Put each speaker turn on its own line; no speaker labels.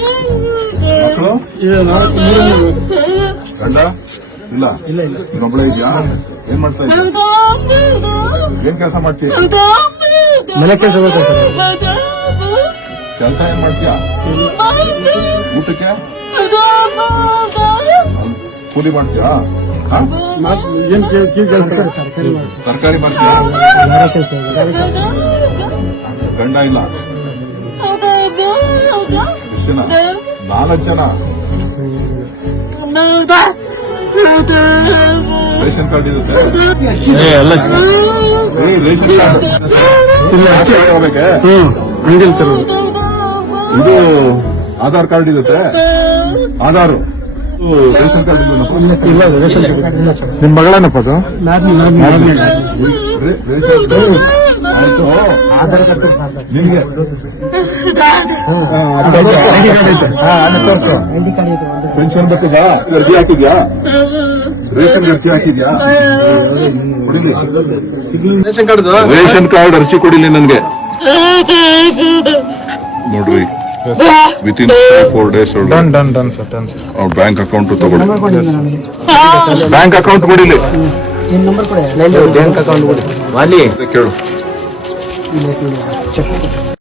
ಮಕ್ಕಳು ಗಂಡ ಇಲ್ಲ
ಇಲ್ಲ ಇಲ್ಲ
ಇನ್ನೊಬ್ಳೆ ಇದೆಯಾ ಏನ್ ಮಾಡ್ತಾ ಇದ್ದೀಯ ಏನ್ ಕೆಲಸ ಮಾಡ್ತೀಯ
ಮನೆ ಕೆಲಸ
ಕೆಲಸ ಏನ್ ಮಾಡ್ತೀಯ ಊಟಕ್ಕೆ ಕೂಲಿ ಮಾಡ್ತೀಯಾ ಹಾ?
ಏನ್ ಕೆಲಸ ಸರ್ಕಾರಿ
ತರಕಾರಿ ಮಾಡ್ತೀಯಾ ಗಂಡ ಇಲ್ಲ ಎಷ್ಟು ಜನ ನಾಲ್ಕು ಜನ. ರೇಷನ್ ಕಾರ್ಡ್ ಇರುತ್ತೆ? Ration card. ಇದು ಆಧಾರ್ ಕಾರ್ಡ್ ಇರುತ್ತೆ? ಆಧಾರ್. ರೇಷನ್ ಕಾರ್ಡ್ ಇಲ್ಲ
ರೇಷನ್ ಕಾರ್ಡ್ ಸರ್
ನಿಮ್ ಮಗಳೇನಪ್ಪ ಅದು? ರೇಷನ್ ಆಯ್ತು.
ಆಧಾರ್ ಕಾರ್ಡ್ ತೋರ್ಸು.
ನಿಮ್ಗೆ. ಪೆನ್ಷನ್ ಬರ್ತದಾ? ಅರ್ಜಿ ಹಾಕಿದ್ಯಾ? ರೇಷನ್ ಅರ್ಜಿ ಹಾಕಿದ್ಯಾ? ಕೊಡಿಲಿ.
ರೇಷನ್ ಕಾರ್ಡ್
ರೇಷನ್ ಕಾರ್ಡ್ ಅರ್ಜಿ ಕೊಡಿಲಿ ನನ್ಗೆ. ನೋಡ್ರಿ. Within four days
done done done sir done sir
ಅವ್ರ ಬ್ಯಾಂಕ್ ಅಕೌಂಟ್ ತಗೊಳ್ಳಿ. ಬ್ಯಾಂಕ್ ಅಕೌಂಟ್ ಕೊಡಿಲಿ.
ನಿಮ್ಮ ನಂಬರ್ ಕೊಡಿ ಬ್ಯಾಂಕ್ ಅಕೌಂಟ್ ಕೊಡಿ.
ಕೇಳು.
Ini yang.